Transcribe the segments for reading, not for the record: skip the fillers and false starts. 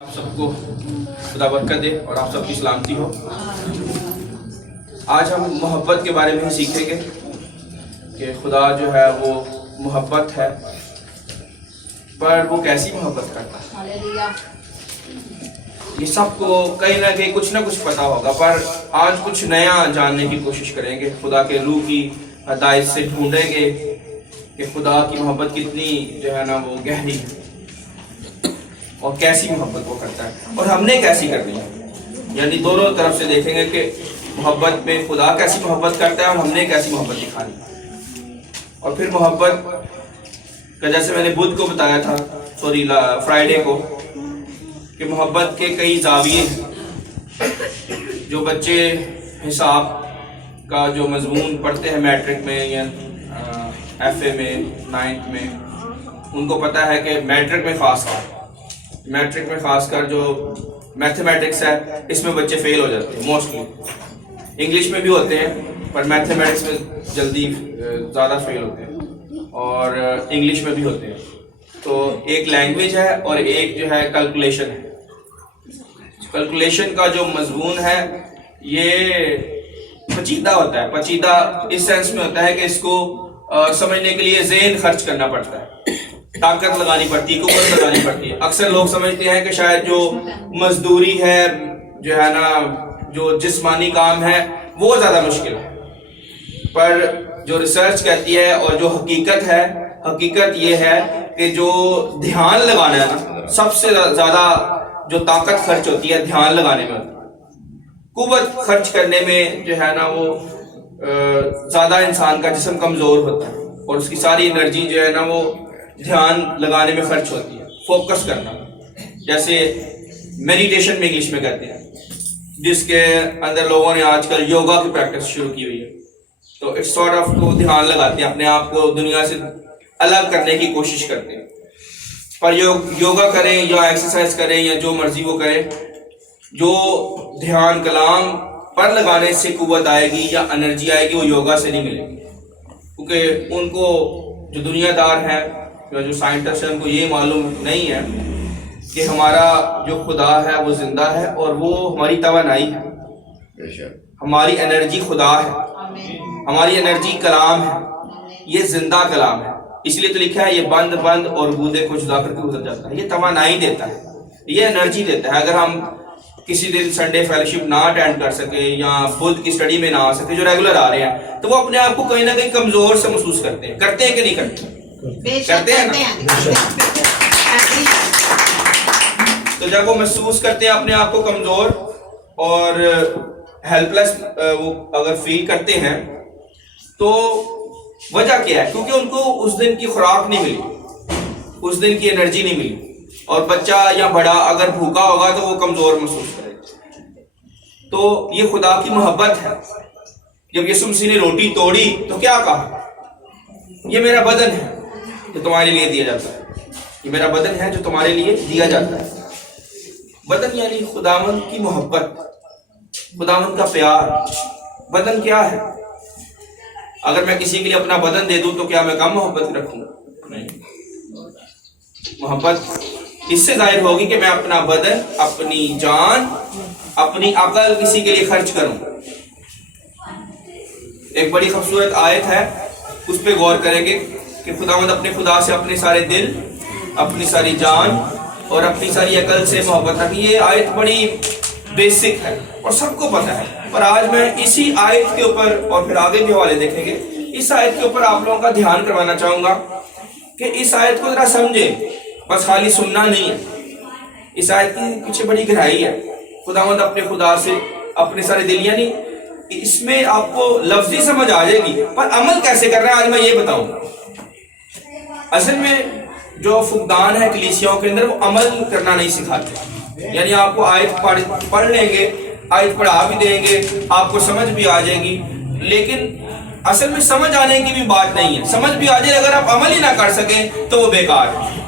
آپ سب کو خدا برکت دے اور آپ سب کی سلامتی ہو۔ آج ہم محبت کے بارے میں سیکھیں گے کہ خدا جو ہے وہ محبت ہے، پر وہ کیسی محبت کرتا ہے۔ یہ سب کو کہیں نہ کہیں کچھ نہ کچھ پتا ہوگا، پر آج کچھ نیا جاننے کی کوشش کریں گے، خدا کے روح کی ہدایت سے ڈھونڈیں گے کہ خدا کی محبت کتنی جو ہے نا وہ گہری ہے اور کیسی محبت وہ کرتا ہے اور ہم نے کیسی کرنی ہے۔ یعنی دونوں طرف سے دیکھیں گے کہ محبت میں خدا کیسی محبت کرتا ہے اور ہم نے کیسی محبت دکھانی ہے۔ اور پھر محبت کا جیسے میں نے بدھ کو بتایا تھا، فرائیڈے کو، کہ محبت کے کئی زاویے ہیں۔ جو بچے حساب کا جو مضمون پڑھتے ہیں میٹرک میں یا ایف اے میں 9th میں، ان کو پتہ ہے کہ میٹرک میں خاص کر جو میتھمیٹکس ہے اس میں بچے فیل ہو جاتے ہیں موسٹلی۔ انگلش میں بھی ہوتے ہیں پر میتھمیٹکس میں جلدی زیادہ فیل ہوتے ہیں، اور انگلش میں بھی ہوتے ہیں۔ تو ایک لینگویج ہے اور ایک جو ہے کیلکولیشن ہے۔ کیلکولیشن کا جو مضمون ہے یہ پیچیدہ ہوتا ہے۔ پیچیدہ اس سینس میں ہوتا ہے کہ اس کو سمجھنے کے لیے ذہن خرچ کرنا پڑتا ہے، طاقت لگانی پڑتی ہے، قوت لگانی پڑتی ہے۔ اکثر لوگ سمجھتے ہیں کہ شاید جو مزدوری ہے، جو ہے نا جو جسمانی کام ہے، وہ زیادہ مشکل ہے، پر جو ریسرچ کہتی ہے اور جو حقیقت یہ ہے کہ جو دھیان لگانا ہے نا، سب سے زیادہ جو طاقت خرچ ہوتی ہے دھیان لگانے میں، قوت خرچ کرنے میں جو ہے نا وہ زیادہ انسان کا جسم کمزور ہوتا ہے اور اس کی ساری انرجی جو ہے نا وہ دھیان لگانے میں خرچ ہوتی ہے، فوکس کرنا، جیسے میڈیٹیشن میں انگلش میں کہتے ہیں، جس کے اندر لوگوں نے آج کل یوگا کی پریکٹس شروع کی ہوئی ہے۔ تو اٹس سارٹ آف کو دھیان لگاتے ہیں، اپنے آپ کو دنیا سے الگ کرنے کی کوشش کرتے ہیں۔ پر یوگا کریں یا ایکسرسائز کریں یا جو مرضی وہ کریں، جو دھیان کلام پر لگانے سے قوت آئے گی یا انرجی آئے گی، وہ یوگا سے نہیں ملے گی، کیونکہ ان کو جو دنیا دار ہے یا جو سائنٹسٹ ہیں ان کو یہ معلوم نہیں ہے کہ ہمارا جو خدا ہے وہ زندہ ہے اور وہ ہماری توانائی ہے، ہماری انرجی خدا ہے، ہماری انرجی کلام ہے، یہ زندہ کلام ہے۔ اس لیے تو لکھا ہے یہ بند اور بودے کو جدا کر کے گزر جاتا ہے۔ یہ توانائی دیتا ہے، یہ انرجی دیتا ہے۔ اگر ہم کسی دن سنڈے فیلوشپ نہ اٹینڈ کر سکے یا بدھ کی سٹڈی میں نہ آ سکے، جو ریگولر آ رہے ہیں، تو وہ اپنے آپ کو کہیں نہ کہیں کمزور سے محسوس کرتے ہیں کہ نہیں کرتے ہیں نا؟ تو جب وہ محسوس کرتے ہیں اپنے آپ کو کمزور اور ہیلپ لیس وہ اگر فیل کرتے ہیں، تو وجہ کیا ہے؟ کیونکہ ان کو اس دن کی خوراک نہیں ملی، اس دن کی انرجی نہیں ملی، اور بچہ یا بڑا اگر بھوکا ہوگا تو وہ کمزور محسوس کرے گا۔ تو یہ خدا کی محبت ہے۔ جب یسوع مسیح نے روٹی توڑی تو کیا کہا؟ یہ میرا بدن ہے جو تمہارے لیے دیا جاتا ہے، یہ میرا بدن ہے جو تمہارے لیے دیا جاتا ہے۔ بدن یعنی خداوند کی محبت، خداوند کا پیار۔ بدن کیا ہے؟ اگر میں کسی کے لیے اپنا بدن دے دوں تو کیا میں کم محبت رکھوں؟ نہیں، محبت اس سے ظاہر ہوگی کہ میں اپنا بدن، اپنی جان، اپنی عقل کسی کے لیے خرچ کروں۔ ایک بڑی خوبصورت آیت ہے، اس پہ غور کریں گے کہ خداوند اپنے خدا سے اپنے سارے دل، اپنی ساری جان اور اپنی ساری عقل سے محبت رکھی۔ یہ آیت بڑی بیسک ہے اور سب کو پتہ ہے، پر آج میں اسی آیت کے اوپر اور پھر آگے بھی حوالے دیکھیں گے، اس آیت کے اوپر آپ لوگوں کا دھیان کروانا چاہوں گا کہ اس آیت کو ذرا سمجھیں، بس خالی سننا نہیں ہے۔ اس آیت کی پیچھے بڑی گہرائی ہے۔ خداوند اپنے خدا سے اپنے سارے دل، یعنی اس میں آپ کو لفظی سمجھ آ جائے گی، پر عمل کیسے کرنا ہے آج میں یہ بتاؤں۔ اصل میں جو فقدان ہے کلیسیاؤں کے اندر، وہ عمل کرنا نہیں سکھاتے۔ یعنی آپ کو آیت پڑھ لیں گے، آیت پڑھا بھی دیں گے، آپ کو سمجھ بھی آ جائے گی، لیکن اصل میں سمجھ آنے کی بھی بات نہیں ہے۔ سمجھ بھی آ جائے، اگر آپ عمل ہی نہ کر سکیں تو وہ بیکار ہے،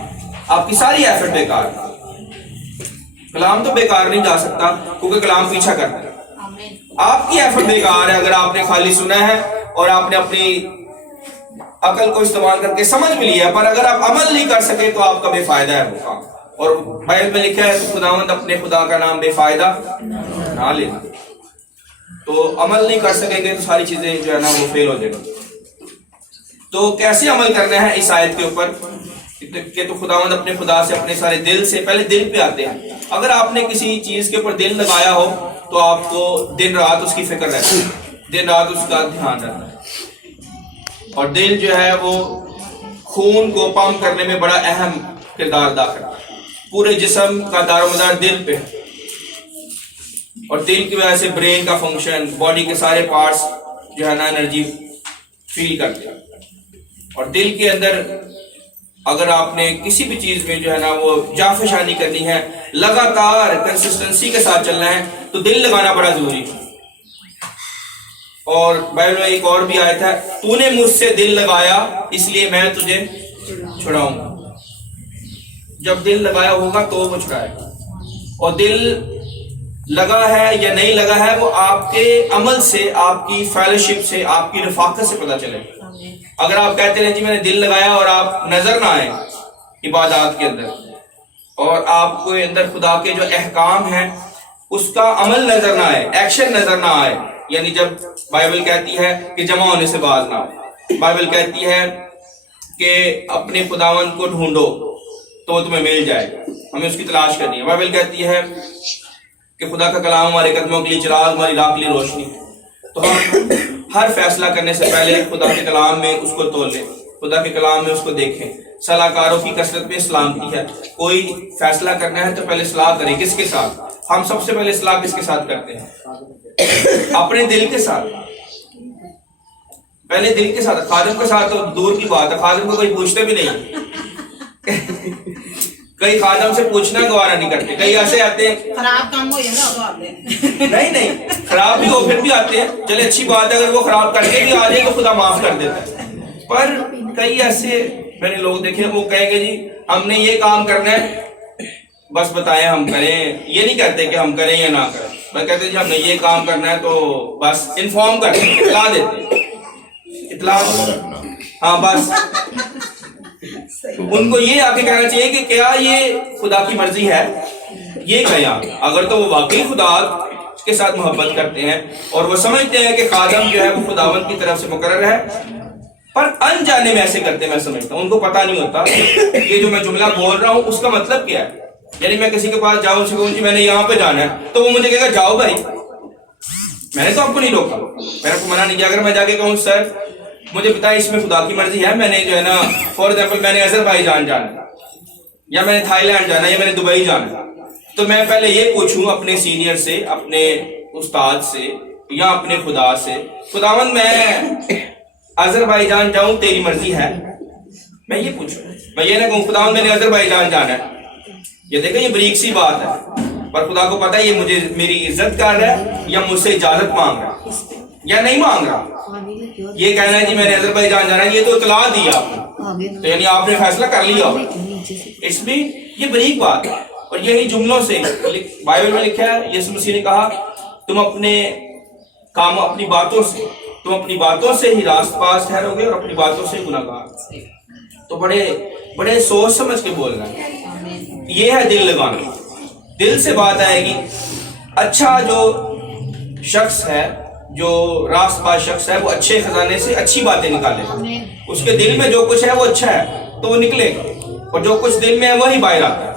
آپ کی ساری ایفرٹ بیکار ہے۔ کلام تو بیکار نہیں جا سکتا کیونکہ کلام پیچھا کرتا ہے۔ آپ کی ایفرٹ بیکار ہے اگر آپ نے خالی سنا ہے اور آپ نے اپنی عقل کو استعمال کر کے سمجھ بھی لیا ہے، پر اگر آپ عمل نہیں کر سکے تو آپ کا بے فائدہ ہے وہ کام۔ اور بائبل میں لکھا ہے تو خداوند اپنے خدا کا نام بے فائدہ نہ لینا. تو عمل نہیں کر سکیں گے تو ساری چیزیں جو ہے نا وہ فیل ہو جائیں گی. تو کیسے عمل کرنا ہے اس آیت کے اوپر کہ تو خداوند اپنے خدا سے اپنے سارے دل سے, پہلے دل پہ آتے ہیں. اگر آپ نے کسی چیز کے اوپر دل لگایا ہو تو آپ کو دن رات اس کی فکر رہتی ہے, دن رات اس کا دھیان رہتا ہے. اور دل جو ہے وہ خون کو پمپ کرنے میں بڑا اہم کردار ادا کرتا ہے. پورے جسم کا دار و مدار دل پہ, اور دل کی وجہ سے برین کا فنکشن, باڈی کے سارے پارٹس جو ہے نا انرجی فیل کرتے ہیں. اور دل کے اندر اگر آپ نے کسی بھی چیز میں جو ہے نا وہ جافشانی کرنی ہے, لگاتار کنسسٹنسی کے ساتھ چلنا ہے, تو دل لگانا بڑا ضروری ہے. اور بائبل میں ایک اور بھی آیت ہے, تو نے مجھ سے دل لگایا اس لیے میں تجھے چھڑاؤں گا. جب دل لگایا ہوگا تو وہ چھڑائے گا. اور دل لگا ہے یا نہیں لگا ہے وہ آپ کے عمل سے, آپ کی فیلوشپ سے, آپ کی رفاقت سے پتہ چلے گا. اگر آپ کہتے ہیں جی میں نے دل لگایا اور آپ نظر نہ آئے عبادات کے اندر, اور آپ کو اندر خدا کے جو احکام ہیں اس کا عمل نظر نہ آئے, ایکشن نظر نہ آئے, یعنی جب بائبل کہتی ہے کہ جمع ہونے سے باز نہ آئے, بائبل کہتی ہے کہ اپنے خداوند کو ڈھونڈو تو وہ تمہیں مل جائے گا, ہمیں اس کی تلاش کرنی ہے. بائبل کہتی ہے کہ خدا کا کلام ہمارے قدموں کے لیے چراغ, ہماری راہ کے لیے روشنی. تو ہم ہر فیصلہ کرنے سے پہلے خدا کے کلام میں اس کو تول لیں, خدا کے کلام میں اس کو دیکھیں. صلاح کاروں کی کثرت میں سلامتی ہے. کوئی فیصلہ کرنا ہے تو پہلے صلاح کریں. کس کے ساتھ؟ ہم سب سے پہلے صلاح کس کے ساتھ کرتے ہیں؟ اپنے دل کے ساتھ. پہلے دل کے ساتھ. خادم کے ساتھ تو دور کی بات ہے, خادم کو کوئی پوچھتے بھی نہیں. کئی خادم سے پوچھنا گوارا نہیں کرتے. کئی ایسے آتے ہیں خراب کام ہو جائے نہیں خراب بھی ہو پھر بھی آتے ہیں, چلے اچھی بات ہے, اگر وہ خراب کر کے بھی آ جائے تو خدا معاف کر دیتا ہے. پر کئی ایسے میں نے لوگ دیکھے, وہ کہیں گے جی ہم نے یہ کام کرنا ہے, بس بتائیں ہم کریں. یہ نہیں کہتے کہ ہم کریں یا نہ کریں, بس کہتے ہیں جی ہم نے یہ کام کرنا ہے تو بس انفارم کرتے ہیں, اطلاع دیتے ہیں, اطلاع. ہاں بس ان کو یہ آ کے کہنا چاہیے کہ کیا یہ خدا کی مرضی ہے, یہ کہیں. اگر تو وہ واقعی خدا کے ساتھ محبت کرتے ہیں اور وہ سمجھتے ہیں کہ خادم جو ہے وہ خداوند کی طرف سے مقرر ہے, پر انجانے میں ایسے کرتے ہیں, میں سمجھتا ہوں ان کو پتہ نہیں ہوتا یہ جو میں جملہ بول رہا ہوں اس کا مطلب کیا ہے. یعنی میں کسی کے پاس جاؤں, سے کہوں جی میں نے یہاں پہ جانا ہے, تو وہ مجھے کہے گا جاؤ بھائی, میں نے تو آپ کو نہیں روکا, میں نے آپ کو منع نہیں کیا. اگر میں جا کے کہوں سر مجھے پتا ہے اس میں خدا کی مرضی ہے, میں نے جو ہے نا فار ایگزامپل میں نے آذربائیجان جانا ہے, یا میں نے تھائی لینڈ جانا ہے, یا میں نے دبئی جانا ہے, تو میں پہلے یہ پوچھوں اپنے سینئر سے, اپنے استاد سے, یا اپنے خدا سے, خداوند میں آذربائیجان جاؤں تیری مرضی ہے؟ میں یہ پوچھوں, میں یہ نہ کہوں خداوند میں نے آذربائیجان جانا ہے. یہ دیکھیں یہ بریک سی بات ہے, پر خدا کو پتا ہے یہ مجھے میری عزت کر رہا ہے یا مجھ سے اجازت مانگ رہا ہے یا نہیں مانگ رہا. یہ کہنا ہے جی میں نے آذربائیجان جانا ہے, یہ تو اطلاع دی آپ نے, تو یعنی آپ نے فیصلہ کر لیا ہوگا. اس میں یہ بریک بات ہے. اور یہی جملوں سے بائبل میں لکھا ہے, یسوع مسیح نے کہا تم اپنے کاموں, اپنی باتوں سے ہی راست باز ٹھہرو گے اور اپنی باتوں سے گناہ گار. تو بڑے سوچ سمجھ کے بولنا ہے. یہ ہے دل لگانا, دل سے بات آئے گی. اچھا جو شخص ہے, جو راست باز شخص ہے, وہ اچھے خزانے سے اچھی باتیں نکالے گا. اس کے دل میں جو کچھ ہے وہ اچھا ہے تو وہ نکلے گا, اور جو کچھ دل میں ہے وہی باہر آتا ہے.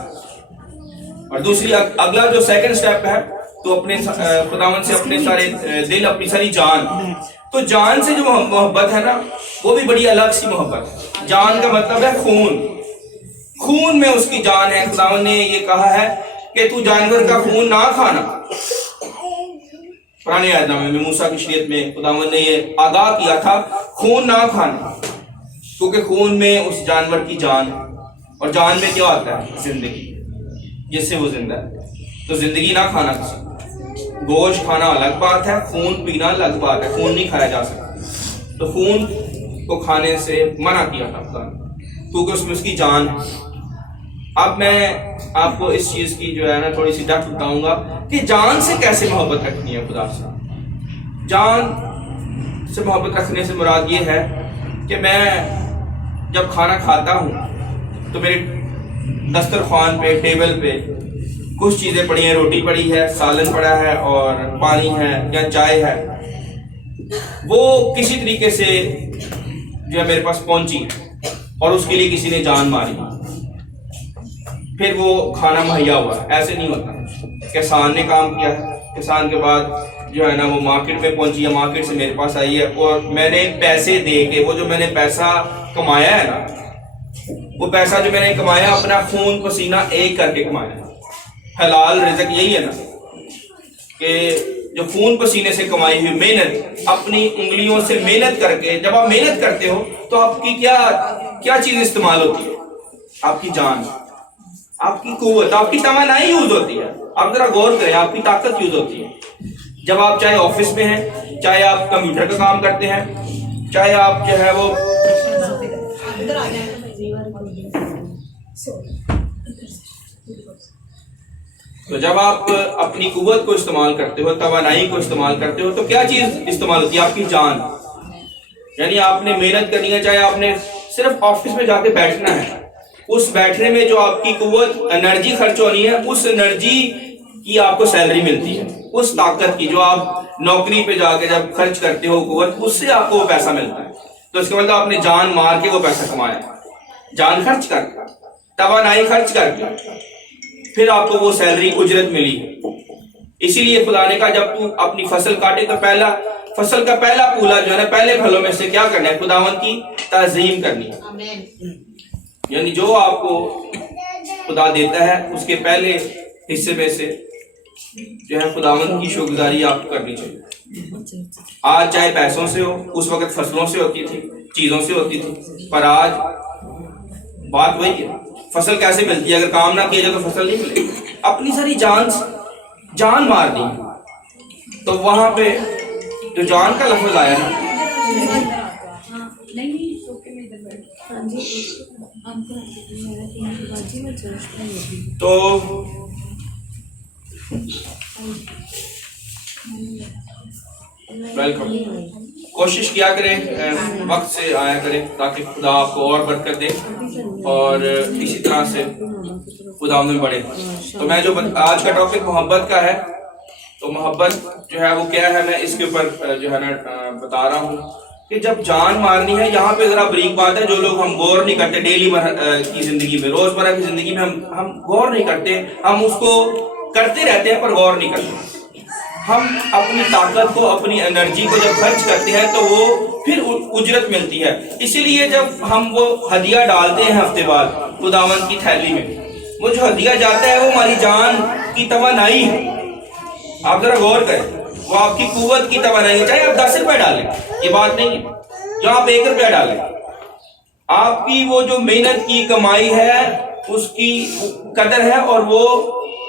اور دوسری اگلا جو سیکنڈ سٹیپ ہے, تو اپنے خداوند سے اپنے سارے دل, اپنی ساری جان. تو جان سے جو محبت ہے نا وہ بھی بڑی الگ سی محبت ہے. جان کا مطلب ہے خون, خون میں اس کی جان ہے. خداوند نے یہ کہا ہے کہ تو جانور کا خون نہ کھانا. پرانے عہد نامے میں موسیٰ کی شریعت میں خداوند نے یہ آگاہ کیا تھا خون نہ کھانا, کیونکہ خون میں اس جانور کی جان ہے, اور جان میں کیا آتا ہے؟ زندگی, جس سے وہ زندہ ہے. تو زندگی نہ کھانا کسی. گوشت کھانا الگ بات ہے, خون پینا الگ بات ہے. خون نہیں کھایا جا سکتا, تو خون کو کھانے سے منع کیا تھا خدا نے, کیونکہ اس میں اس کی جان ہے. اب میں آپ کو اس چیز کی جو ہے نا تھوڑی سی ڈیپتھ بتاؤں گا کہ جان سے کیسے محبت رکھنی ہے خدا سے. جان سے محبت رکھنے سے مراد یہ ہے کہ میں جب کھانا کھاتا ہوں تو میرے دسترخوان پہ ٹیبل پہ کچھ چیزیں پڑی ہیں، روٹی پڑی ہے، سالن پڑا ہے اور پانی ہے یا چائے ہے، وہ کسی طریقے سے جو ہے میرے پاس پہنچی اور اس کے لیے کسی نے جان ماری، پھر وہ کھانا مہیا ہوا. ایسے نہیں ہوتا. کسان نے کام کیا ہے، کسان کے بعد جو ہے نا وہ مارکیٹ میں پہنچی ہے، مارکیٹ سے میرے پاس آئی ہے اور میں نے پیسے دے کے وہ جو میں نے پیسہ کمایا ہے نا، وہ پیسہ جو میں نے کمایا اپنا خون پسینہ ایک کر کے کمایا. حلال رزق یہی ہے نا کہ جو خون پسینے سے کمائی ہوئی محنت، اپنی انگلیوں سے محنت کر کے، جب آپ محنت کرتے ہو تو آپ کی کیا چیز استعمال ہوتی ہے؟ آپ کی جان، آپ کی قوت، آپ کی توانائی یوز ہوتی ہے. آپ ذرا غور کریں، آپ کی طاقت یوز ہوتی ہے. جب آپ چاہے آفس میں ہیں، چاہے آپ کمپیوٹر کا کام کرتے ہیں، چاہے آپ جو ہے وہ تو جب آپ اپنی قوت کو استعمال کرتے ہو، توانائی کو استعمال کرتے ہو، تو کیا چیز استعمال ہوتی ہے؟ آپ کی جان. یعنی آپ نے محنت کرنی ہے، چاہے آپ نے صرف آفس میں جا کے بیٹھنا ہے، اس بیٹھنے میں جو آپ کی قوت انرجی خرچ ہونی ہے، اس انرجی کی آپ کو سیلری ملتی ہے. اس طاقت کی جو آپ نوکری پہ جا کے جب خرچ کرتے ہو قوت، اس سے آپ کو وہ پیسہ ملتا ہے. تو اس کے مطلب آپ نے جان مار کے وہ پیسہ کمایا، جان خرچ کر کے، توانائی خرچ کر کے، پھر آپ کو وہ سیلری اجرت ملی. اسی لیے خدا نے کہا جب تو اپنی فصل کاٹے تو فصل کا پہلا پھولا جو ہے نا، پہلے پھلوں میں سے کیا کرنا ہے؟ خداوند کی تعظیم کرنی ہے. یعنی جو آپ کو خدا دیتا ہے اس کے پہلے حصے میں سے جو ہے خداوند کی شکرگزاری آپ کو کرنی چاہیے. آج چاہے پیسوں سے ہو، اس وقت فصلوں سے ہوتی تھی، چیزوں سے ہوتی تھی، پر آج بات وہی ہے. فصل کیسے ملتی ہے؟ اگر کام نہ کیا جائے تو فصل نہیں ملے گی. اپنی ساری جان مار دی. تو وہاں پہ جو جان کا لفظ آیا نا، تو ویلکم. کوشش کیا کریں وقت سے آیا کریں تاکہ خدا آپ کو اور برکت دے اور اسی طرح سے خدا میں بڑھے. تو میں جو آج کا ٹاپک محبت کا ہے، تو محبت جو ہے وہ کیا ہے، میں اس کے اوپر جو ہے نا بتا رہا ہوں کہ جب جان مارنی ہے، یہاں پہ ذرا بریک بات ہے. جو لوگ ہم غور نہیں کرتے ڈیلی کی زندگی میں، روزمرہ کی زندگی میں ہم غور نہیں کرتے، ہم اس کو کرتے رہتے ہیں پر غور نہیں کرتے. ہم اپنی طاقت کو، اپنی انرجی کو جب خرچ کرتے ہیں تو وہ پھر اجرت ملتی ہے. اسی لیے جب ہم وہ ہدیہ ڈالتے ہیں ہفتے بعد خداوند کی تھیلی میں، وہ جو ہدیہ جاتا ہے وہ ہماری جان کی توانائی ہے. آپ ذرا غور کریں، وہ آپ کی قوت کی توانائی ہے. چاہے آپ 10 روپے ڈالیں، یہ بات نہیں ہے، جو آپ 1 روپیہ ڈالیں، آپ کی وہ جو محنت کی کمائی ہے اس کی قدر ہے اور وہ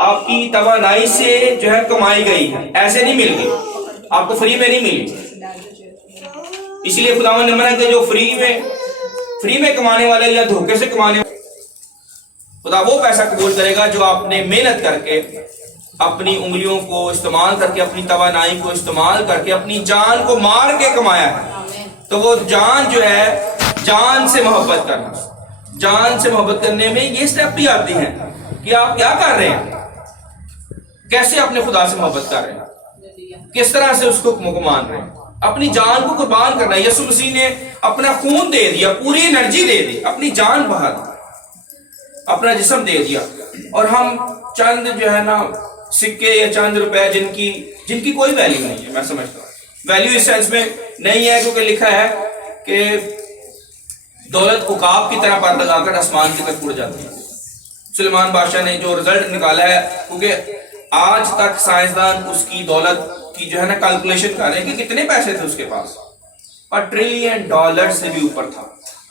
آپ کی توانائی سے جو ہے کمائی گئی ہے. ایسے نہیں مل گئی، آپ کو فری میں نہیں ملی. اسی لیے خداوند نے منع کہ جو فری میں کمانے والے یا دھوکے سے کمانے والے، خدا وہ پیسہ قبول کرے گا جو آپ نے محنت کر کے، اپنی انگلیوں کو استعمال کر کے، اپنی توانائی کو استعمال کر کے، اپنی جان کو مار کے کمایا ہے. تو وہ جان جو ہے، جان سے محبت کرنا، جان سے محبت کرنے میں یہ سٹیپ بھی آتی ہیں کہ آپ کیا کر رہے ہیں، کیسے اپنے خدا سے محبت کر رہے ہیں، کس طرح سے اس کو مان رہے ہیں. اپنی جان کو قربان کرنا. یسوع مسیح نے اپنا خون دے دیا، پوری انرجی دے دی، اپنی جان بہا دی، اپنا جسم دے دیا. اور ہم چند جو ہے نا سکے یا چند روپے جن کی کوئی ویلیو نہیں ہے. میں سمجھتا ہوں ویلیو اس سینس میں نہیں ہے کیونکہ لکھا ہے کہ دولت عقاب کی طرح پر لگا کر آسمان کی طرف اڑ جاتی ہے. سلیمان بادشاہ نے جو رزلٹ نکالا ہے، کیونکہ آج تک سائنسدان اس کی دولت کی جو ہے نا کیلکولیشن کر رہے ہیں کہ کتنے پیسے تھے اس کے پاس، اور $1 ٹریلین سے بھی اوپر تھا.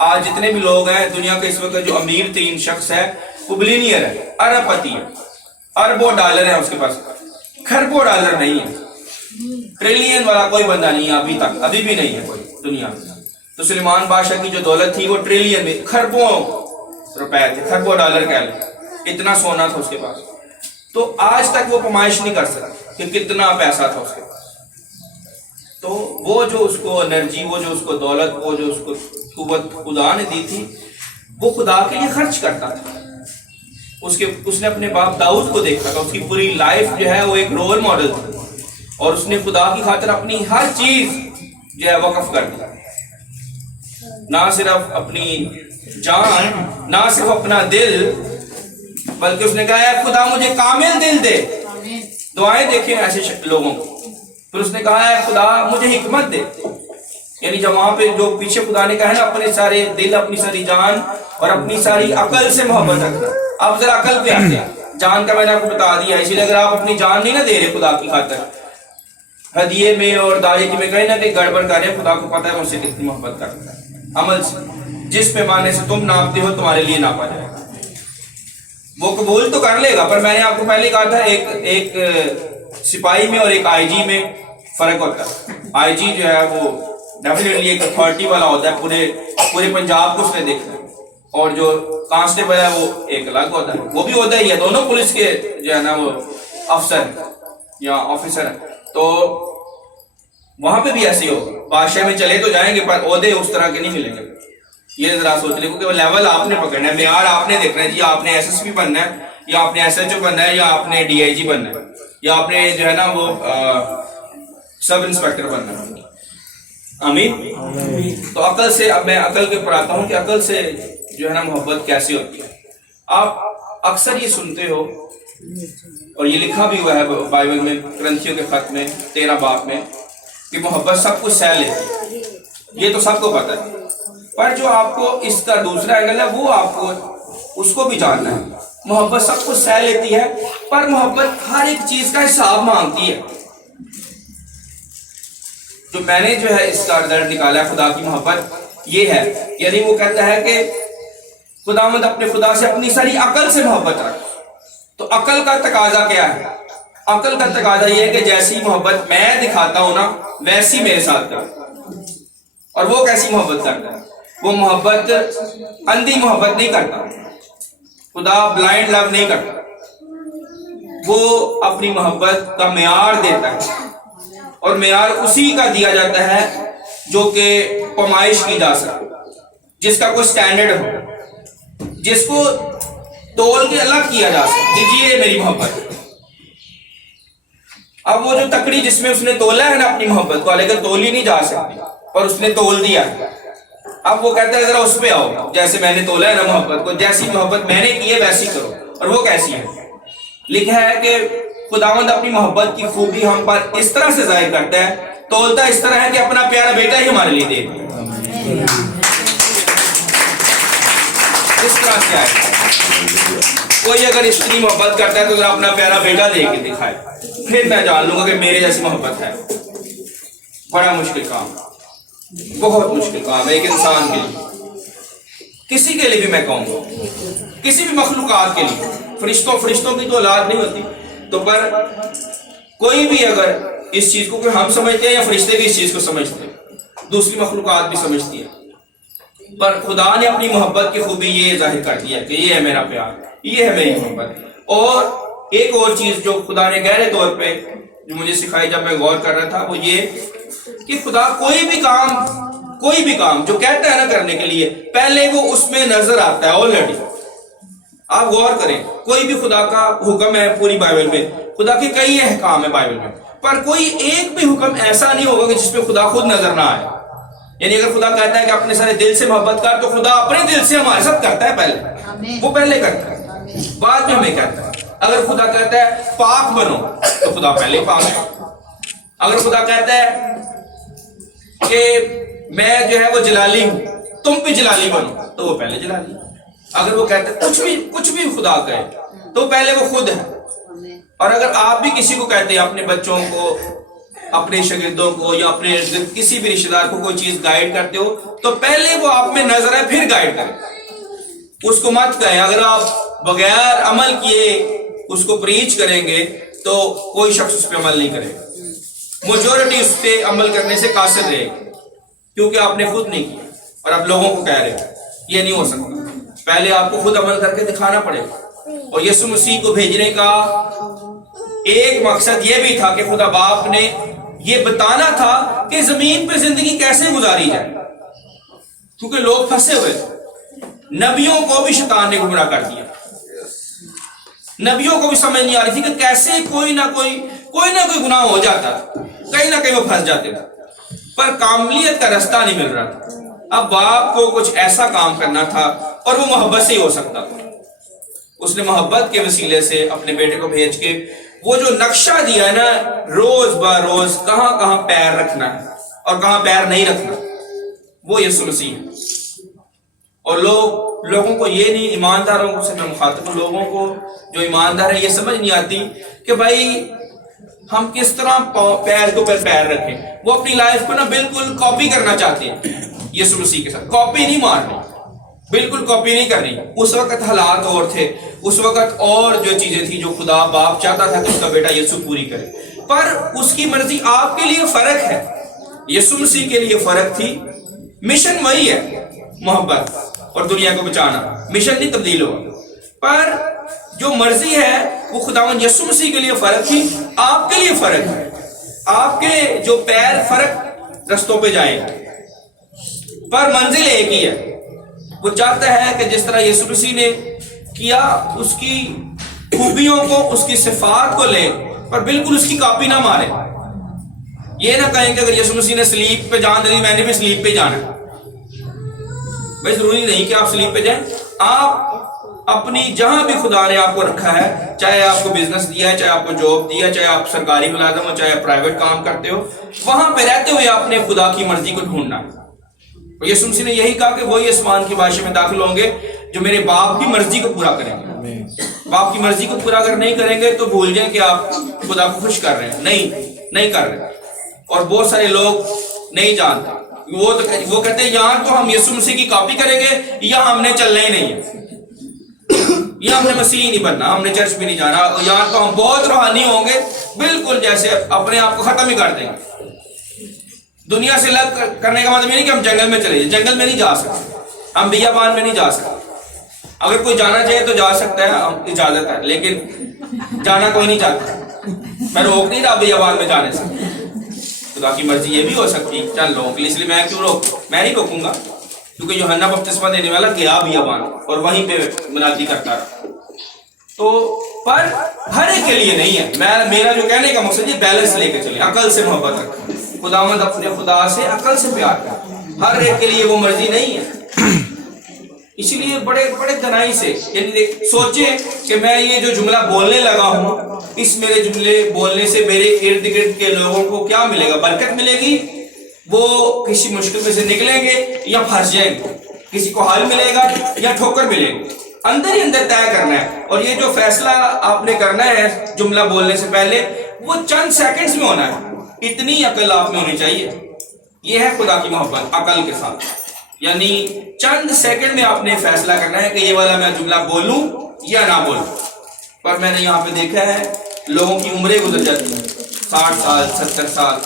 آج جتنے بھی لوگ ہیں دنیا کے اس وقت جو امیر ترین شخص ہے وہ بلینئر ہے، ارب پتی ہے، اربوں ڈالر ہیں اس کے پاس، کھربوں ڈالر نہیں ہے. ٹریلین والا کوئی بندہ نہیں ہے ابھی بھی نہیں ہے کوئی دنیا میں. تو سلیمان بادشاہ کی جو دولت تھی وہ ٹریلین میں، کھربوں روپے تھے، کھربوں ڈالر کہہ لیں، اتنا سونا تھا اس کے پاس. تو آج تک وہ پمائش نہیں کر سکا کہ کتنا پیسہ تھا اس کے پاس. تو وہ جو اس کو انرجی، وہ جو اس کو دولت، وہ جو اس کو قوت خدا نے دی تھی، وہ خدا کے لیے خرچ کرتا تھا. اس نے اپنے باپ داؤد کو دیکھا تھا، اس کی پوری لائف جو ہے وہ ایک رول ماڈل تھی، اور اس نے خدا کی خاطر اپنی ہر چیز جو ہے وقف کر دی، نہ صرف اپنی جان، نہ صرف اپنا دل، بلکہ اس نے کہا ہے خدا مجھے کامل دل دے۔ دعائیں دیکھیں ایسے لوگوں کو۔ پھر اس نے کہا ہے خدا مجھے حکمت دے، یعنی جب وہاں پہ جو پیچھے خدا نے کہا ہے نا اپنے سارے دل، اپنی ساری جان اور اپنی ساری عقل سے محبت رکھنا۔ آپ ذرا عقل پہ آتے ہیں، جان کا میں نے آپ کو بتا دیا، اسی لیے اگر آپ اپنی جان نہیں نہ دے رہے خدا کی خاطر، ہدیے میں اور داریکی میں کہیں نہ کہ گڑبڑ کر رہے، خدا کو پتہ ہے مجھ سے کتنی محبت کرتا ہے۔ عمل سے جس پیمانے سے تم ناپتے ہو تمہارے لیے ناپا جائے گا۔ وہ قبول تو کر لے گا، پر میں نے آپ کو پہلے کہا تھا ایک سپاہی میں اور ایک آئی جی میں فرق ہوتا ہے۔ آئی جی جو ہے وہ ڈیفینیٹلی ایک اتھارٹی والا ہوتا ہے، پورے پنجاب کو اس نے دیکھنا ہے، اور جو کانسٹیبل ہے وہ ایک الگ ہوتا ہے، وہ بھی ہوتا ہی ہے، دونوں پولیس کے جو ہے نا وہ افسر یا آفیسر ہے۔ تو وہاں پہ بھی ایسے ہوگا، بادشاہ میں چلے تو جائیں گے پر عہدے اس طرح کے نہیں ملیں گے۔ یہ ذرا سوچ لیں، کیونکہ وہ لیول آپ نے پکڑنا ہے، معیار آپ نے دیکھنا ہے، جی آپ نے ایس ایس پی بننا ہے یا آپ نے ایس ایچ او بننا ہے یا آپ نے ڈی آئی جی بننا ہے یا آپ نے جو ہے نا وہ سب انسپیکٹر بننا ہے۔ آمین۔ تو عقل سے، اب میں عقل کے اوپر آتا ہوں کہ عقل سے جو ہے نا محبت کیسی ہوتی ہے۔ آپ اکثر یہ سنتے ہو اور یہ لکھا بھی ہوا ہے بائبل میں، کرنتھیوں کے خط میں 13 باب میں، کہ محبت سب کچھ سہ لیتی ہے، یہ تو سب کو پتہ ہے، پر جو آپ کو اس کا دوسرا اینگل ہے وہ آپ کو اس کو بھی جاننا ہے۔ محبت سب کچھ سہ لیتی ہے، پر محبت ہر ایک چیز کا حساب مانگتی ہے۔ جو میں نے جو ہے اس کا رزلٹ نکالا ہے خدا کی محبت یہ ہے، یعنی وہ کہتا ہے کہ خداوند اپنے خدا سے اپنی ساری عقل سے محبت رکھ۔ تو عقل کا تقاضا کیا ہے؟ عقل کا تقاضا یہ ہے کہ جیسی محبت میں دکھاتا ہوں نا ویسی میرے ساتھ کر۔ اور وہ کیسی محبت کرتا ہے؟ وہ محبت اندھی محبت نہیں کرتا، خدا بلائنڈ لو نہیں کرتا، وہ اپنی محبت کا معیار دیتا ہے، اور معیار اسی کا دیا جاتا ہے جو کہ پمائش کی جا سکے، جس کا کوئی سٹینڈرڈ ہو، جس کو تول کے الگ کیا جا سکے، یہ میری محبت۔ اب وہ جو تکڑی جس میں اس نے تولا ہے نا اپنی محبت کو، لیکن تولی نہیں جا سکتی اور اس نے تول دیا ہے، اب وہ کہتا ہے ذرا اس پہ آؤ، جیسے میں نے تولا ہے نا محبت کو، جیسی محبت میں نے کی ہے ویسی کرو۔ اور وہ کیسی ہے؟ لکھا ہے کہ خداوند اپنی محبت کی خوبی ہم پر اس طرح سے ظاہر کرتا ہے، تولتا اس طرح ہے کہ اپنا پیارا بیٹا ہی ہمارے لیے دے دیا۔ اس طرح سے ہے، کوئی اگر اتنی محبت کرتا ہے تو ذرا اپنا پیارا بیٹا دے کے دکھائے، پھر میں جان لوں گا کہ میرے جیسی محبت ہے۔ بڑا مشکل کام، بہت مشکل کام ہے ایک انسان کے لیے، کسی کے لیے بھی میں کہوں گا، کسی بھی مخلوقات کے لیے، فرشتوں کی تو اولاد نہیں ہوتی، تو پر کوئی بھی اگر اس چیز کو ہم سمجھتے ہیں یا فرشتے بھی اس چیز کو سمجھتے ہیں، دوسری مخلوقات بھی سمجھتی ہے، پر خدا نے اپنی محبت کی خوبی یہ ظاہر کر دیا کہ یہ ہے میرا پیار، یہ ہے میری محبت۔ اور ایک اور چیز جو خدا نے گہرے طور پہ جو مجھے سکھائی جب میں غور کر رہا تھا وہ یہ کہ خدا کوئی بھی کام جو کہتا ہے نا کرنے کے لیے، پہلے وہ اس میں نظر آتا ہے آلریڈی۔ آپ غور کریں، کوئی بھی خدا کا حکم ہے پوری بائبل میں، خدا کے کئی احکام ہے بائبل میں، پر کوئی ایک بھی حکم ایسا نہیں ہوگا کہ جس پہ خدا خود نظر نہ آئے۔ یعنی اگر خدا کہتا ہے کہ اپنے سارے دل سے محبت کر، تو خدا اپنے دل سے ہمارے ساتھ کرتا ہے، پہلے وہ پہلے کرتا ہے، بعد میں ہمیں کہتا ہے۔ اگر خدا کہتا ہے پاک بنو تو خدا پہلے پاک ہے۔ اگر خدا کہتا ہے کہ میں جو ہے وہ جلالی ہوں، تم بھی جلالی بنو، تو وہ پہلے جلالی۔ اگر وہ کہتا ہے کچھ بھی خدا کہے تو پہلے وہ خود ہے۔ اور اگر آپ بھی کسی کو کہتے ہیں، اپنے بچوں کو، اپنے شاگردوں کو یا اپنے کسی بھی رشتہ دار کو کوئی چیز گائیڈ کرتے ہو تو پہلے وہ آپ میں نظر ہے پھر گائیڈ کریں، اس کو مت کہیں۔ اگر آپ بغیر عمل کیے اس کو پریچ کریں گے تو کوئی شخص اس پہ عمل نہیں کرے گا، میجورٹی اس پہ عمل کرنے سے قاصر رہے گی، کیونکہ آپ نے خود نہیں کیا اور آپ لوگوں کو کہہ رہے ہیں۔ یہ نہیں ہو سکتا، پہلے آپ کو خود عمل کر کے دکھانا پڑے گا۔ اور یسوع مسیح کو بھیجنے کا ایک مقصد یہ بھی تھا کہ خدا باپ نے یہ بتانا تھا کہ زمین پہ زندگی کیسے گزاری جائے، کیونکہ لوگ پھنسے ہوئے تھے، نبیوں کو بھی شیطان نے گمراہ کر دیا۔ نبیوں کو بھی سمجھ نہیں آ رہی تھی کہ کیسے کوئی نہ کوئی گناہ ہو جاتا تھا، کہیں نہ کہیں وہ پھنس جاتے تھے، پر کاملیت کا راستہ نہیں مل رہا تھا۔ اب باپ کو کچھ ایسا کام کرنا تھا اور وہ محبت سے ہی ہو سکتا تھا۔ اس نے محبت کے وسیلے سے اپنے بیٹے کو بھیج کے وہ جو نقشہ دیا ہے نا، روز بروز کہاں کہاں پیر رکھنا ہے اور کہاں پیر نہیں رکھنا، وہ یسوع مسیح ہے۔ اور لوگوں کو یہ نہیں، ایمانداروں سے میں مخاطب ہوں، لوگوں کو جو ایماندار ہے یہ سمجھ نہیں آتی کہ بھائی ہم کس طرح پیر کے اوپر پیر رکھیں۔ وہ اپنی لائف کو نا بالکل کاپی کرنا چاہتے ہیں یسوع مسیح کے ساتھ، کاپی نہیں مارنی، بالکل کاپی نہیں کرنی۔ اس وقت حالات اور تھے، اس وقت اور جو چیزیں تھی جو خدا باپ چاہتا تھا کہ اس کا بیٹا یسوع پوری کرے، پر اس کی مرضی آپ کے لیے فرق ہے، یسوع مسیح کے لیے فرق تھی۔ مشن وہی ہے، محبت اور دنیا کو بچانا، مشن نہیں تبدیل ہوا، پر جو مرضی ہے وہ خداوند یسوع مسیح کے لیے فرق تھی، آپ کے لیے فرق ہے۔ آپ کے جو پیر فرق رستوں پہ جائیں پر منزل ایک ہی ہے۔ وہ چاہتا ہے کہ جس طرح یسوع مسیح نے کیا، اس کی خوبیوں کو، اس کی صفات کو لے، پر بالکل اس کی کاپی نہ مارے۔ یہ نہ کہیں کہ اگر یسوع مسیح نے سلیپ پہ جان دی میں نے بھی سلیپ پہ جانا ہے۔ بھائی ضروری نہیں کہ آپ سلیپ پہ جائیں، آپ اپنی جہاں بھی خدا نے آپ کو رکھا ہے، چاہے آپ کو بزنس دیا ہے، چاہے آپ کو جاب دیا ہے، چاہے آپ سرکاری ملازم ہو، چاہے آپ پرائیویٹ کام کرتے ہو، وہاں پہ رہتے ہوئے آپ نے خدا کی مرضی کو ڈھونڈنا۔ یسوع مسیح نے یہی کہا کہ وہی آسمان کے بادشاہ میں داخل ہوں گے جو میرے باپ کی مرضی کو پورا کریں گے۔ باپ کی مرضی کو پورا اگر نہیں کریں گے تو بھول جائیں کہ آپ خدا کو خوش کر رہے ہیں، نہیں کر رہے۔ اور بہت سارے لوگ نہیں جانتے، وہ کہتے ہیں یہاں تو ہم یسوع مسیح کی کاپی کریں گے یا ہم نے چلنا ہی نہیں ہے، یا ہم نے مسیحی نہیں بننا، ہم نے چرچ بھی نہیں جانا، یہاں تو ہم بہت روحانی ہوں گے، بالکل جیسے اپنے آپ کو ختم ہی کر دیں گے۔ دنیا سے الگ کرنے کا مطلب یہ نہیں کہ ہم جنگل میں چلے جائیں، جنگل میں نہیں جا سکتے، ہم بیابان میں نہیں جا سکتے۔ اگر کوئی جانا چاہے تو جا سکتا ہے، اجازت ہے، لیکن جانا کوئی نہیں چاہتا۔ میں روک نہیں رہا بیابان میں جانے سے، خدا کی مرضی یہ بھی ہو سکتی ہے چل روک لی، اس لیے میں کیوں روکوں؟ میں نہیں روکوں گا، کیونکہ یوحنا بپتسمہ دینے والا گیا بیابان اور وہیں پہ مناجی کرتا رہا۔ تو پر ہر ایک کے لیے نہیں ہے۔ میرا جو کہنے کا مقصد یہ بیلنس لے کے چلیں، عقل سے محبت رکھیں، خداوند اپنے خدا سے عقل سے پیار کریں، ہر ایک کے لیے وہ مرضی نہیں ہے۔ اسی لیے بڑے بڑے تنائی سے یعنی سوچیں کہ میں یہ جو جملہ بولنے لگا ہوں، اس میرے جملے بولنے سے میرے ارد گرد کے لوگوں کو کیا ملے گا؟ برکت ملے گی، وہ کسی مشکل میں سے نکلیں گے یا پھنس جائیں گے، کسی کو حل ملے گا یا ٹھوکر ملے گی۔ اندر ہی اندر طے کرنا ہے، اور یہ جو فیصلہ آپ نے کرنا ہے جملہ بولنے سے پہلے وہ چند سیکنڈز میں ہونا ہے۔ اتنی عقل آپ میں ہونی چاہیے، یہ ہے خدا کی محبت عقل کے ساتھ، یعنی چند سیکنڈ میں آپ نے فیصلہ کرنا ہے کہ یہ والا میں جملہ بولوں یا نہ بولوں۔ پر میں نے یہاں پہ دیکھا ہے لوگوں کی عمریں گزر جاتی ہیں، 60 سال 70 سال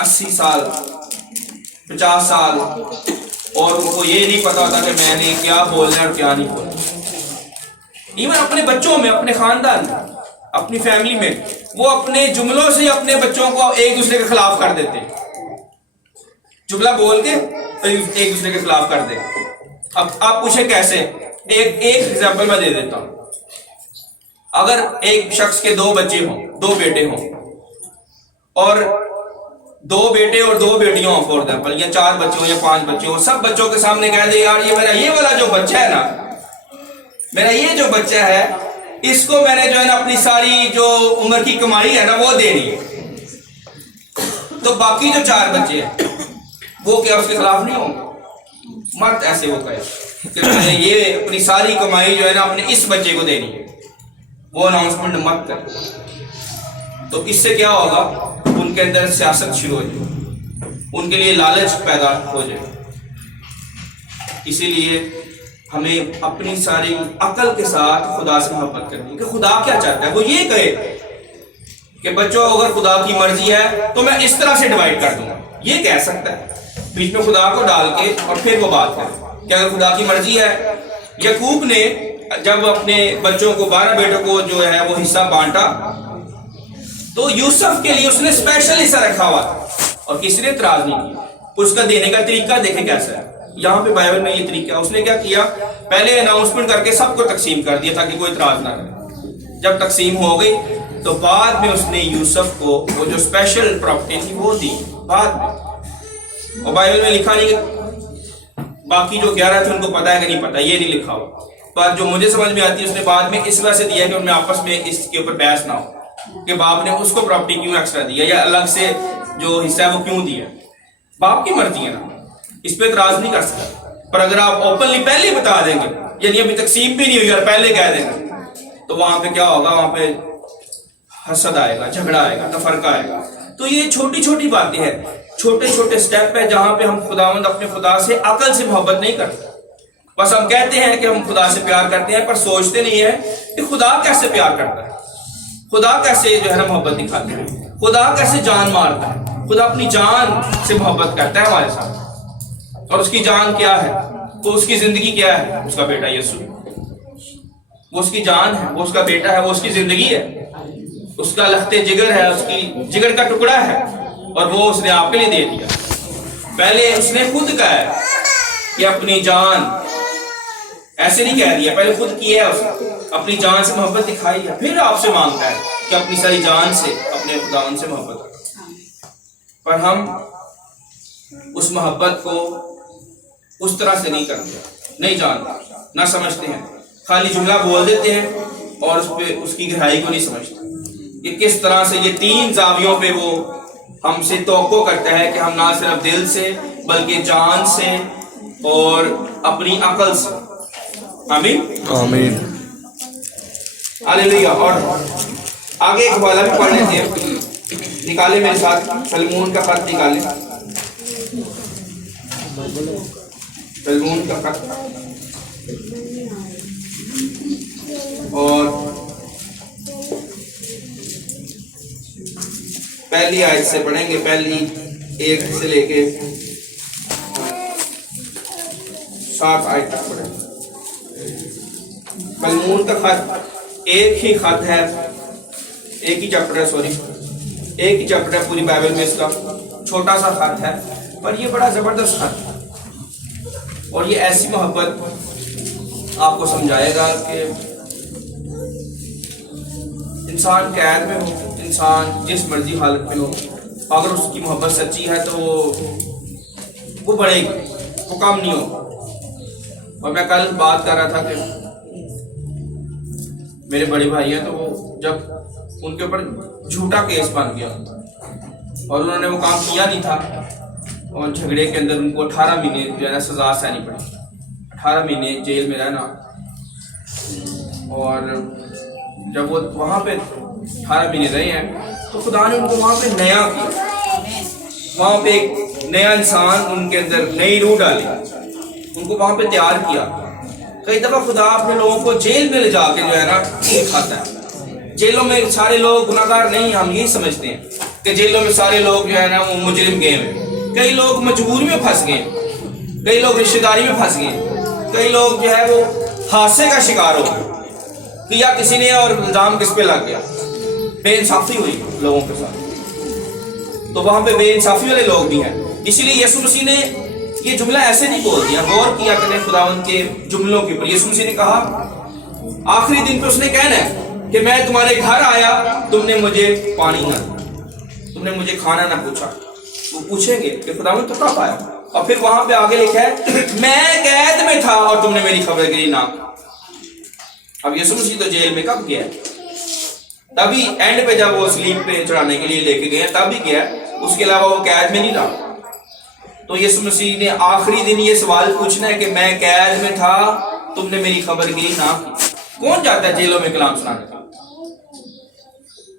80 سال 50 سال، اور ان کو یہ نہیں پتا ہوتا کہ میں نے کیا بولنا ہے اور کیا نہیں بولنا۔ ایون اپنے بچوں میں، اپنے خاندان میں، اپنی فیملی میں، وہ اپنے جملوں سے اپنے بچوں کو ایک دوسرے کے خلاف کر دیتے ہیں، جملہ بول کے ایک دوسرے کے خلاف کر دیں۔ اب آپ پوچھیں کیسے؟ ایک ایگزامپل میں دے دیتا ہوں۔ اگر ایک شخص کے 2 بچے ہوں، 2 بیٹے ہوں، اور 2 بیٹے اور 2 بیٹیاں ہوں فار ایگزامپل، یا 4 بچے ہوں یا 5 بچے ہوں، سب بچوں کے سامنے کہہ دے یار یہ میرا یہ والا جو بچہ ہے نا، میرا یہ جو بچہ ہے، اس کو میں نے جو ہے نا اپنی ساری جو عمر کی کمائی ہے نا وہ دینی ہے، تو باقی جو 4 بچے ہیں وہ کیا اس کے خلاف نہیں ہوں گے؟ مت ایسے وہ کہے کہ میں نے یہ اپنی ساری کمائی جو ہے نا اپنے اس بچے کو دینی ہے، وہ اناؤنسمنٹ مت کرے۔ تو اس سے کیا ہوگا؟ ان کے اندر سیاست شروع ہو جائے، ان کے لیے لالچ پیدا ہو جائے۔ اسی لیے ہمیں اپنی ساری عقل کے ساتھ خدا سے محبت کرنی ہے کہ خدا کیا چاہتا ہے۔ وہ یہ کہے کہ بچوں اگر خدا کی مرضی ہے تو میں اس طرح سے ڈیوائڈ کر دوں گا، یہ کہہ سکتا ہے بیچ میں خدا کو ڈال کے، اور پھر وہ بات کرے کہ اگر خدا کی مرضی ہے۔ یعقوب نے جب اپنے بچوں کو 12 بیٹوں کو جو ہے وہ حصہ بانٹا تو یوسف کے لیے اس نے اسپیشل حصہ رکھا ہوا تھا اور کسی نے اعتراض نہیں کیا۔ اس کا دینے کا طریقہ دیکھیں کیسا ہے، یہاں پہ بائبل میں یہ طریقہ، اس نے کیا کیا؟ پہلے اناؤنسمنٹ کر کے سب کو تقسیم کر دیا تاکہ کوئی اعتراض نہ کرے۔ جب تقسیم ہو گئی تو بعد میں اس نے یوسف کو وہ جو اسپیشل پراپرٹی تھی وہ دی بعد میں. اور بائبل میں لکھا نہیں کہ باقی جو 11 تھے ان کو پتا ہے کہ نہیں پتا، یہ نہیں لکھا ہوا. پر جو مجھے سمجھ میں آتی ہے اس نے بعد میں اس وجہ سے دیا کہ ان میں آپس میں اس کے اوپر بحث نہ ہو کہ باپ نے اس کو پراپرٹی کیوں ایکسٹرا دیا یا الگ سے جو حصہ ہے وہ کیوں دیا. باپ کی مرضی ہے نا، اس پہ اعتراض نہیں کر سکتا. پر اگر آپ اوپنلی پہلے ہی بتا دیں گے، یعنی ابھی تقسیم بھی نہیں ہوئی اور پہلے کہہ دیں گے، تو وہاں پہ کیا ہوگا؟ وہاں پہ حسد آئے گا، جھگڑا آئے گا، تفرقہ آئے گا. تو یہ چھوٹی چھوٹی باتیں ہیں، چھوٹے چھوٹے سٹیپ ہے جہاں پہ ہم خداوند اپنے خدا سے عقل سے محبت نہیں کرتے. بس ہم کہتے ہیں کہ ہم خدا سے پیار کرتے ہیں، پر سوچتے نہیں ہیں کہ خدا کیسے پیار کرتا ہے، خدا کیسے جو ہے نا محبت دکھاتا ہے، خدا کیسے جان مارتا ہے. خدا اپنی جان سے محبت کرتا ہے ہمارے ساتھ. اور اس کی جان کیا ہے؟ تو اس کی زندگی کیا ہے؟ اس کا بیٹا یسوع. وہ اس کی جان ہے، وہ اس کا بیٹا ہے، وہ اس کی زندگی ہے، اس کا لخت جگر ہے، اس کی جگر کا ٹکڑا ہے، اور وہ اس نے آپ کے لیے دے دیا. پہلے اس نے خود کہا ہے کہ اپنی جان، ایسے نہیں کہہ دیا، پہلے خود کیا ہے، اس نے اپنی جان سے محبت دکھائی ہے، پھر آپ سے مانگتا ہے کہ اپنی ساری جان سے اپنے خداوند سے محبت کریں. پر ہم اس محبت کو اس طرح سے نہیں کرتے، نہیں جانتے، نہ سمجھتے ہیں. خالی جملہ بول دیتے ہیں اور اس پہ اس کی گہرائی کو نہیں سمجھتے کہ کس طرح سے یہ 3 زاویوں پہ وہ ہم سے توقع کرتا ہے کہ ہم نہ صرف دل سے بلکہ جان سے اور اپنی عقل سے. آمین آمین. ہاللیلویہ. اور آگے ایک حوالہ بھی پڑھ لیتے ہیں، نکالے میرے ساتھ سلمون کا خط نکالیں. سلمون کا خط اور پہلی آیت سے پڑھیں گے، پہلی 1 سے لے کے 7 آیت تک پڑھیں گے. سلمون کا خط ایک ہی خط ہے، ایک ہی چیپٹر ہے، ایک ہی چیپٹر ہے پوری بائبل میں. اس کا چھوٹا سا خط ہے پر یہ بڑا زبردست خط ہے، اور یہ ایسی محبت آپ کو سمجھائے گا کہ انسان قید میں ہو، انسان جس مرضی حالت میں ہو، اگر اس کی محبت سچی ہے تو وہ بڑھے گی، وہ کم نہیں ہو. اور میں کل بات کر رہا تھا کہ میرے بڑے بھائی ہیں، تو وہ جب ان کے اوپر جھوٹا کیس بن گیا اور انہوں نے وہ کام کیا نہیں تھا، اور جھگڑے کے اندر ان کو 18 مہینے جو ہے نا سزا سہنی پڑی، 18 مہینے جیل میں رہنا. اور جب وہ وہاں پہ 18 مہینے رہے ہیں تو خدا نے ان کو وہاں پہ نیا کیا، وہاں پہ ایک نیا انسان ان کے اندر نئی روح ڈالی، ان کو وہاں پہ تیار کیا. کئی دفعہ خدا اپنے لوگوں کو جیل میں لے جا کے جو ہے نا سکھاتا ہے. جیلوں میں سارے لوگ گناہ گار نہیں، ہم یہی سمجھتے ہیں کہ جیلوں میں سارے لوگ جو ہے نا وہ مجرم گئے ہیں. کئی لوگ مجبوری میں پھنس گئے، کئی لوگ رشتہ داری میں پھنس گئے، کئی لوگ جو ہے وہ حادثے کا شکار ہو گئے کہ یا کسی نے اور الزام کس پہ لگ گیا، بے انصافی ہوئی لوگوں کے ساتھ. تو وہاں پہ بے انصافی والے لوگ بھی ہیں. اسی لیے یسوع مسیح نے یہ جملہ ایسے نہیں بول دیا، غور کیا کریں خداوند کے جملوں کے اوپر. یسوع مسیح نے کہا آخری دن پہ اس نے کہنا ہے کہ میں تمہارے گھر آیا، تم نے مجھے پانی نہ دیا، تم نے مجھے کھانا نہ پوچھا. وہ پوچھیں گے کہ خداوند تو کب آیا؟ اور پھر وہاں پہ آگے لکھا ہے میں قید میں تھا اور تم نے میری خبر گیری نہ کی. اب یسوع مسیح تو جیل میں کب گیا؟ تبھی اینڈ پہ جب وہ سلیپ پہ چڑھانے کے لیے لے کے گئے تبھی گیا، اس کے علاوہ وہ قید میں نہیں رہا. تو یسوع مسیح نے آخری دن یہ سوال پوچھنا ہے کہ میں قید میں تھا، تم نے میری خبر گیری نہ کی. کون جاتا ہے جیلوں میں کلام سنانے کا؟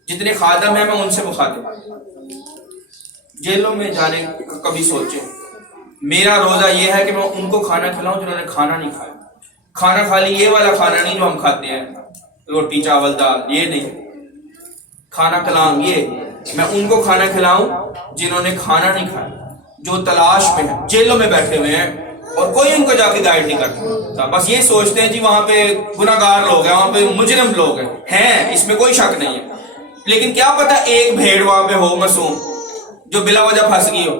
جتنے خادم ہیں میں ان سے مخاطب. جیلوں میں جانے کبھی سوچے میرا روزہ یہ ہے کہ میں ان کو کھانا کھلاؤں جنہوں نے کھانا نہیں کھایا. کھانا خالی یہ والا کھانا نہیں جو ہم کھاتے ہیں، روٹی چاول دال، یہ نہیں. کھانا کھلاؤں یہ میں ان کو کھانا کھلاؤں جنہوں نے کھانا نہیں کھایا، جو تلاش میں ہیں، جیلوں میں بیٹھے ہوئے ہیں اور کوئی ان کو جا کے گائیڈ نہیں کرتا. بس یہ سوچتے ہیں جی وہاں پہ گناہ گار لوگ ہیں، وہاں پہ مجرم لوگ ہیں، اس میں کوئی شک نہیں ہے. لیکن کیا پتا ایک بھیڑ وہاں پہ ہو معصوم جو بلا وجہ پھنس گئی ہو،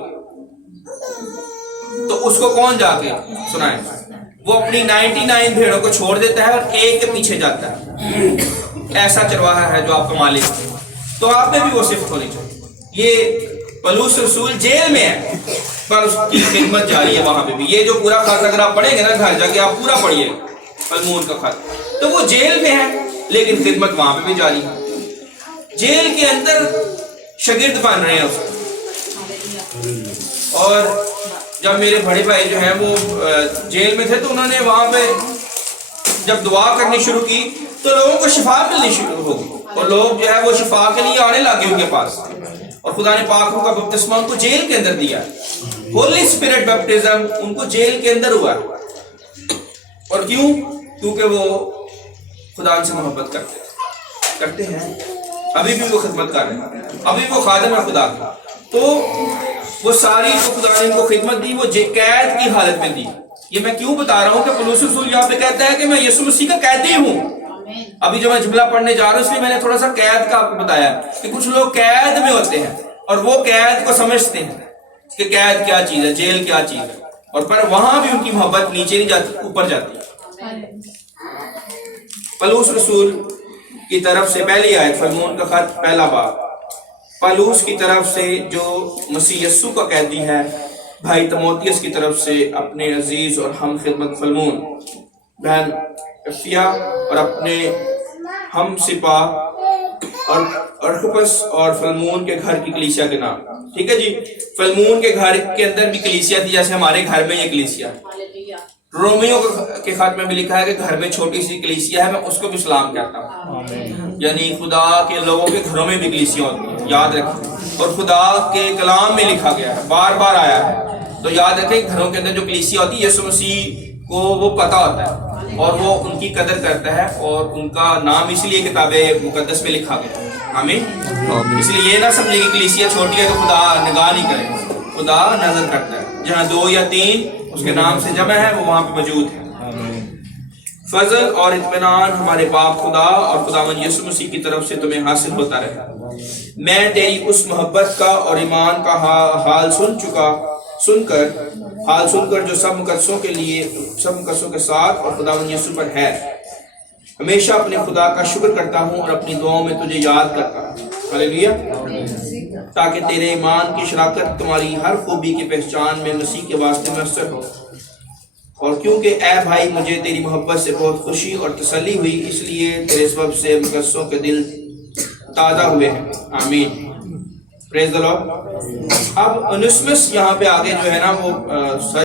تو اس کو کون جا کے سنائے؟ وہ اپنی 99 بھیڑوں کو چھوڑ دیتا ہے اور ایک کے پیچھے جاتا ہے. ایسا چرواہا ہے جو آپ کا مالک ہے، تو آپ میں بھی وہ صفت ہونی چاہیے. یہ پلوس رسول جیل میں ہے پر اس کی خدمت جاری ہے وہاں پہ بھی. یہ جو پورا خط اگر آپ پڑھیں گے نا گھر جا کے آپ پورا پڑھیے فلمون کا خط، تو وہ جیل میں ہے لیکن خدمت وہاں پہ بھی جاری ہے. جیل کے اندر شاگرد بن رہے ہیں اس کو. اور جب میرے بڑے بھائی جو ہیں وہ جیل میں تھے تو انہوں نے وہاں پہ جب دعا کرنی شروع کی تو لوگوں کو شفا ملنی شروع ہو گئی اور لوگ جو ہے وہ شفا کے لیے آنے لگے ان کے پاس. اور خدا نے پاک روح کا بپتسمہ ان کو جیل کے اندر دیا. ہولی اسپرٹ بیپٹزم ان کو جیل کے اندر ہوا. اور کیوں؟ کیونکہ وہ خدا سے محبت کرتے ہیں. ابھی بھی وہ خدمت کر رہے ہیں، ابھی وہ خادم ہے خدا کا. تو وہ ساری جو خدا نے ان کو خدمت دی وہ قید کی حالت میں دی. یہ میں کیوں بتا رہا ہوں کہ پولس رسول یہاں پہ کہتا ہے کہ میں یسوع مسیح کا قیدی ہوں. ابھی جو میں جملہ پڑھنے جا رہا ہوں اس لیے میں نے تھوڑا سا قید کا آپ کو بتایا کہ کچھ لوگ قید میں ہوتے ہیں اور وہ قید کو سمجھتے ہیں کہ قید کیا چیز ہے، جیل کیا چیز ہے، اور پر وہاں بھی ان کی محبت نیچے نہیں جاتی، اوپر جاتی ہے. پلوس رسول کی طرف سے پہلی آیت فلمون کا خط پہلا باب. پالوس کی طرف سے جو مسیح یسوع کا قیدی ہے، بھائی تموتیس کی طرف سے اپنے عزیز اور ہم خدمت فلمون بہن افیا اور اپنے ہم سپاہ اور ارخپس اور فلمون کے گھر کی کلیسیا کے نام. ٹھیک ہے جی. فلمون کے گھر کے اندر بھی کلیسیا تھی جیسے ہمارے گھر میں یہ کلیسیا. رومیو کے خط میں بھی لکھا ہے کہ گھر میں چھوٹی سی کلیسیا ہے، میں اس کو بھی سلام کہتا ہوں. یعنی خدا کے لوگوں کے گھروں میں بھی کلیسیا ہوتی ہے، یاد رکھیں. اور خدا کے کلام میں لکھا گیا ہے، بار بار آیا ہے. تو یاد رکھیں گھروں کے اندر جو کلیسیا ہوتی ہے یسوع مسیح کو وہ پتہ ہوتا ہے اور وہ ان کی قدر کرتا ہے اور ان کا نام اس لیے کتاب مقدس میں لکھا گیا ہے. آمین. اس لیے یہ نہ سمجھے کہ کلیسیا چھوٹی ہے تو خدا نگاہ نہیں کرے. خدا نظر کرتا ہے. جہاں 2 یا 3 اس کے نام سے جمع ہے وہ وہاں پہ موجود ہے. فضل اور اطمینان ہمارے باپ خدا اور خداوند یسوع مسیح کی طرف سے تمہیں حاصل ہوتا رہے. میں تیری اس محبت کا اور ایمان کا حال سن کر جو سب مقدسوں کے ساتھ اور خداوند یسوع پر ہے. ہمیشہ اپنے خدا کا شکر کرتا ہوں اور اپنی دعاؤں میں تجھے یاد کرتا ہوں. ہلیلویا. تاکہ تیرے ایمان کی شراکت تمہاری ہر خوبی کی پہچان میں مسیح کے واسطے میسر ہو. اور کیونکہ اے بھائی مجھے تیری محبت سے بہت خوشی اور تسلی ہوئی، اس لیے تیرے سبب سے مقدسوں کے دل تازہ ہوئے ہیں. آمین. پریز دی لارڈ. اب انسمس یہاں پہ آگے جو ہے نا وہ